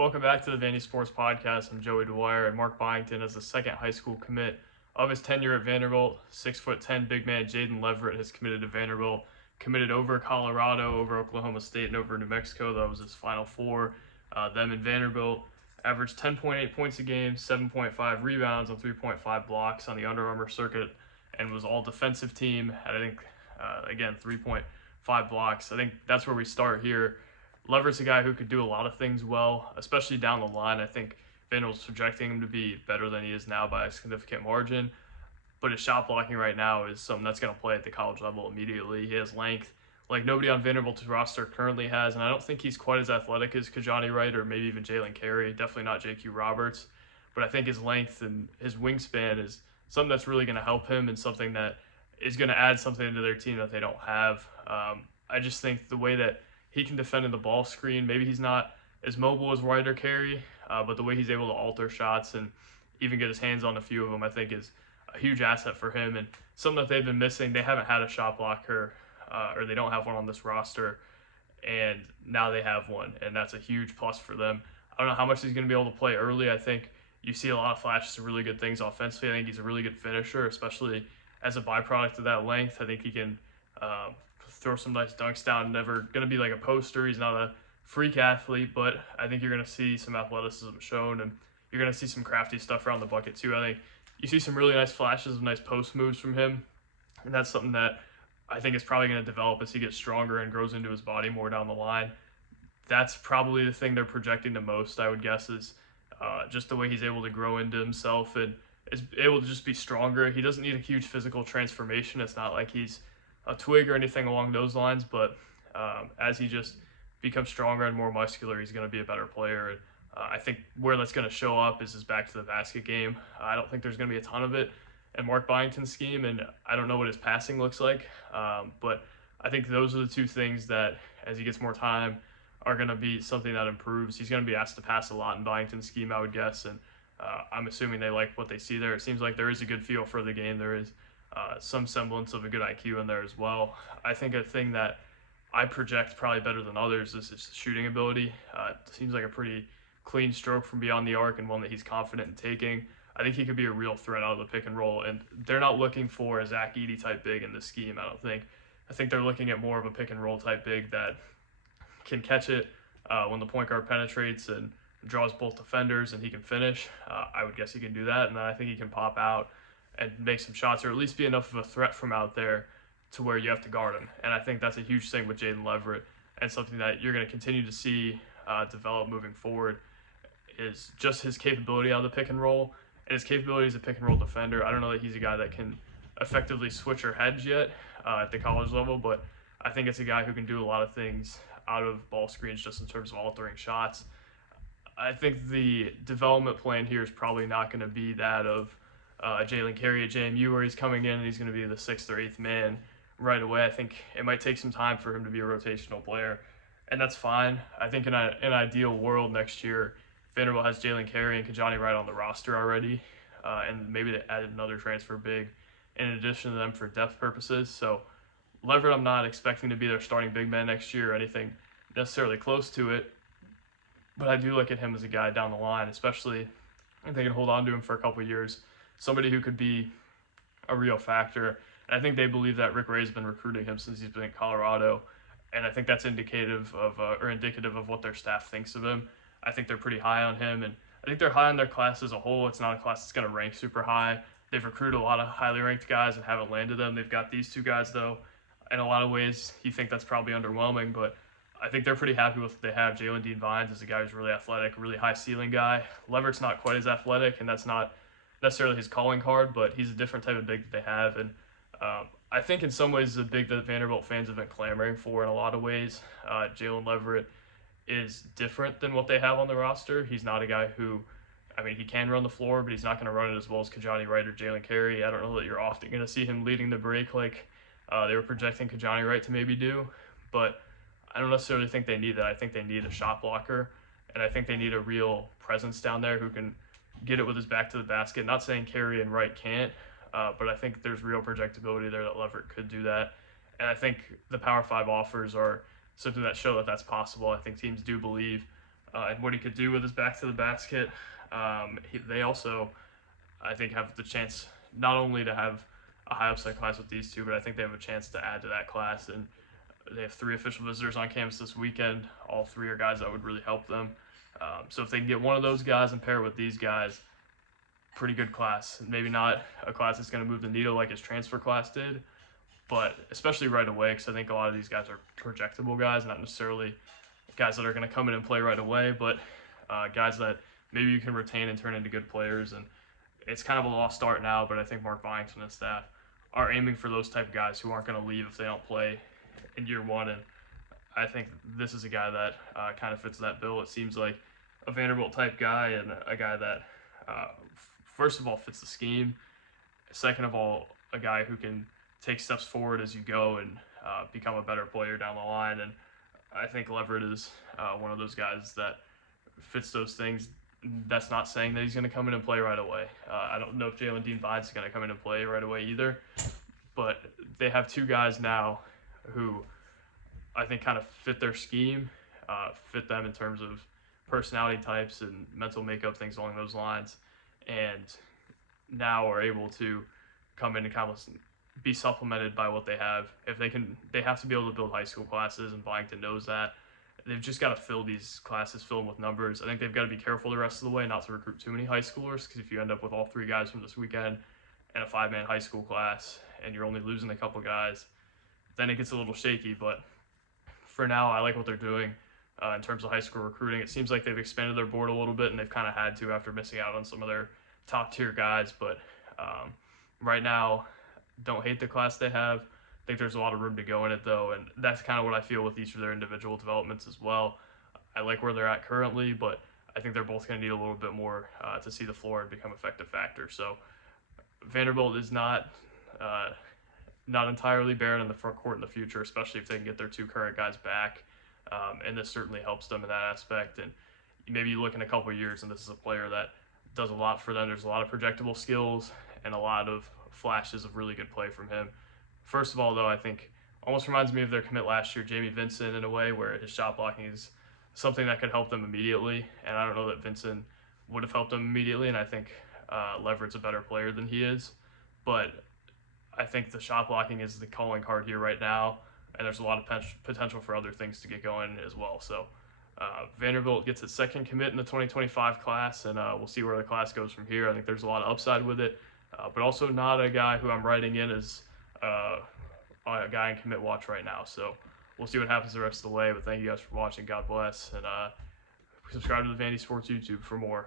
Welcome back to the Vandy Sports Podcast. I'm Joey Dwyer, and Mark Byington as the second high school commit of his tenure at Vanderbilt. 6'10" big man Jaden Leverett has committed to Vanderbilt, committed over Colorado, over Oklahoma State, and over New Mexico. That was his Final Four. Them in Vanderbilt averaged 10.8 points a game, 7.5 rebounds, and 3.5 blocks on the Under Armour circuit, and was all defensive team. Had, I think, again, 3.5 blocks. I think that's where we start here. Leverett's a guy who could do a lot of things well, especially down the line. I think Vanderbilt's projecting him to be better than he is now by a significant margin. But his shot blocking right now is something that's going to play at the college level immediately. He has length like nobody on Vanderbilt's roster currently has, and I don't think he's quite as athletic as Kajani Wright or maybe even Jalen Carey. Definitely not J.Q. Roberts. But I think his length and his wingspan is something that's really going to help him and something that is going to add something into their team that they don't have. I just think the way that he can defend in the ball screen. Maybe he's not as mobile as Wright or Carey, but the way he's able to alter shots and even get his hands on a few of them, I think is a huge asset for him. And something that they've been missing, they haven't had a shot blocker, or they don't have one on this roster, and now they have one, and that's a huge plus for them. I don't know how much he's going to be able to play early. I think you see a lot of flashes of really good things offensively. I think he's a really good finisher, especially as a byproduct of that length. I think he can throw some nice dunks down. Never going to be like a poster. He's not a freak athlete, but I think you're going to see some athleticism shown, and you're going to see some crafty stuff around the bucket too. I think you see some really nice flashes of nice post moves from him, and that's something that I think is probably going to develop as he gets stronger and grows into his body more down the line. That's probably the thing they're projecting the most, I would guess, is just the way he's able to grow into himself and is able to just be stronger. He doesn't need a huge physical transformation. It's not like he's a twig or anything along those lines, but as he just becomes stronger and more muscular, he's going to be a better player. And I think where that's going to show up is his back to the basket game. I don't think there's going to be a ton of it in Mark Byington's scheme, and I don't know what his passing looks like, but I think those are the two things that, as he gets more time, are going to be something that improves. He's going to be asked to pass a lot in Byington's scheme, I would guess, and I'm assuming they like what they see there. It seems like there is a good feel for the game. There is some semblance of a good IQ in there as well. I think a thing that I project probably better than others is his shooting ability. It seems like a pretty clean stroke from beyond the arc and one that he's confident in taking. I think he could be a real threat out of the pick and roll, and they're not looking for a Zach Edey type big in this scheme, I don't think. I think they're looking at more of a pick and roll type big that can catch it when the point guard penetrates and draws both defenders and he can finish. I would guess he can do that, and then I think he can pop out and make some shots, or at least be enough of a threat from out there to where you have to guard him. And I think that's a huge thing with Jaden Leverett, and something that you're going to continue to see develop moving forward is just his capability on the pick and roll, and his capability as a pick and roll defender. I don't know that he's a guy that can effectively switch or hedge yet at the college level, but I think it's a guy who can do a lot of things out of ball screens just in terms of altering shots. I think the development plan here is probably not going to be that of Jalen Carey at JMU, where he's coming in and he's going to be the 6th or 8th man right away. I think it might take some time for him to be a rotational player, and that's fine. I think in an ideal world next year, Vanderbilt has Jalen Carey and Kajani Wright on the roster already, and maybe they added another transfer big in addition to them for depth purposes. So Leverett, I'm not expecting to be their starting big man next year or anything necessarily close to it, but I do look at him as a guy down the line, especially if they can hold on to him for a couple of years. Somebody who could be a real factor. And I think they believe that Rick Ray's been recruiting him since he's been in Colorado, and I think that's indicative of what their staff thinks of him. I think they're pretty high on him, and I think they're high on their class as a whole. It's not a class that's going to rank super high. They've recruited a lot of highly ranked guys and haven't landed them. They've got these two guys, though. In a lot of ways, you think that's probably underwhelming, but I think they're pretty happy with what they have. Jalen Dean Vines is a guy who's really athletic, really high ceiling guy. Leverett's not quite as athletic, and that's not necessarily his calling card, but he's a different type of big that they have. And I think in some ways the big that Vanderbilt fans have been clamoring for in a lot of ways. Jalen Leverett is different than what they have on the roster. He's not a guy who, he can run the floor, but he's not going to run it as well as Kajani Wright or Jalen Carey. I don't know that you're often going to see him leading the break like they were projecting Kajani Wright to maybe do, but I don't necessarily think they need that. I think they need a shot blocker, and I think they need a real presence down there who can get it with his back to the basket. Not saying Carey and Wright can't, but I think there's real projectability there that Leverett could do that. And I think the Power 5 offers are something that show that that's possible. I think teams do believe and what he could do with his back to the basket. They also, I think, have the chance not only to have a high upside class with these two, but I think they have a chance to add to that class. And they have 3 official visitors on campus this weekend. All 3 are guys that would really help them. So if they can get one of those guys and pair it with these guys, pretty good class. Maybe not a class that's going to move the needle like his transfer class did, but especially right away, because I think a lot of these guys are projectable guys, not necessarily guys that are going to come in and play right away, but guys that maybe you can retain and turn into good players. And it's kind of a lost art now, but I think Mark Byington and staff are aiming for those type of guys who aren't going to leave if they don't play in year one. And I think this is a guy that kind of fits that bill. It seems like a Vanderbilt type guy, and a guy that first of all fits the scheme. Second of all, a guy who can take steps forward as you go and become a better player down the line. And I think Leverett is one of those guys that fits those things. That's not saying that he's going to come in and play right away. I don't know if Jalen Dean Vines is going to come in and play right away either. But they have 2 guys now who I think kind of fit their scheme, fit them in terms of personality types and mental makeup, things along those lines. And now are able to come in and kind of be supplemented by what they have. If they can, they have to be able to build high school classes, and Byington knows that. They've just got to fill these classes, fill them with numbers. I think they've got to be careful the rest of the way not to recruit too many high schoolers, because if you end up with all 3 guys from this weekend and a 5-man high school class and you're only losing a couple guys, then it gets a little shaky. But for now, I like what they're doing in terms of high school recruiting. It seems like they've expanded their board a little bit, and they've kind of had to after missing out on some of their top-tier guys. But right now, don't hate the class they have. I think there's a lot of room to go in it, though, and that's kind of what I feel with each of their individual developments as well. I like where they're at currently, but I think they're both going to need a little bit more to see the floor and become effective factors. So Vanderbilt is not entirely barren in the front court in the future, especially if they can get their 2 current guys back, and this certainly helps them in that aspect. And maybe you look in a couple of years, and this is a player that does a lot for them. There's a lot of projectable skills and a lot of flashes of really good play from him. First of all, though, I think almost reminds me of their commit last year, Jamie Vincent, in a way where his shot blocking is something that could help them immediately. And I don't know that Vincent would have helped them immediately, and I think Leverett's a better player than he is. But I think the shot blocking is the calling card here right now, and there's a lot of potential for other things to get going as well. So Vanderbilt gets its 2nd commit in the 2025 class, and we'll see where the class goes from here. I think there's a lot of upside with it, but also not a guy who I'm writing in as a guy in commit watch right now. So we'll see what happens the rest of the way. But thank you guys for watching. God bless, and subscribe to the Vandy Sports YouTube for more.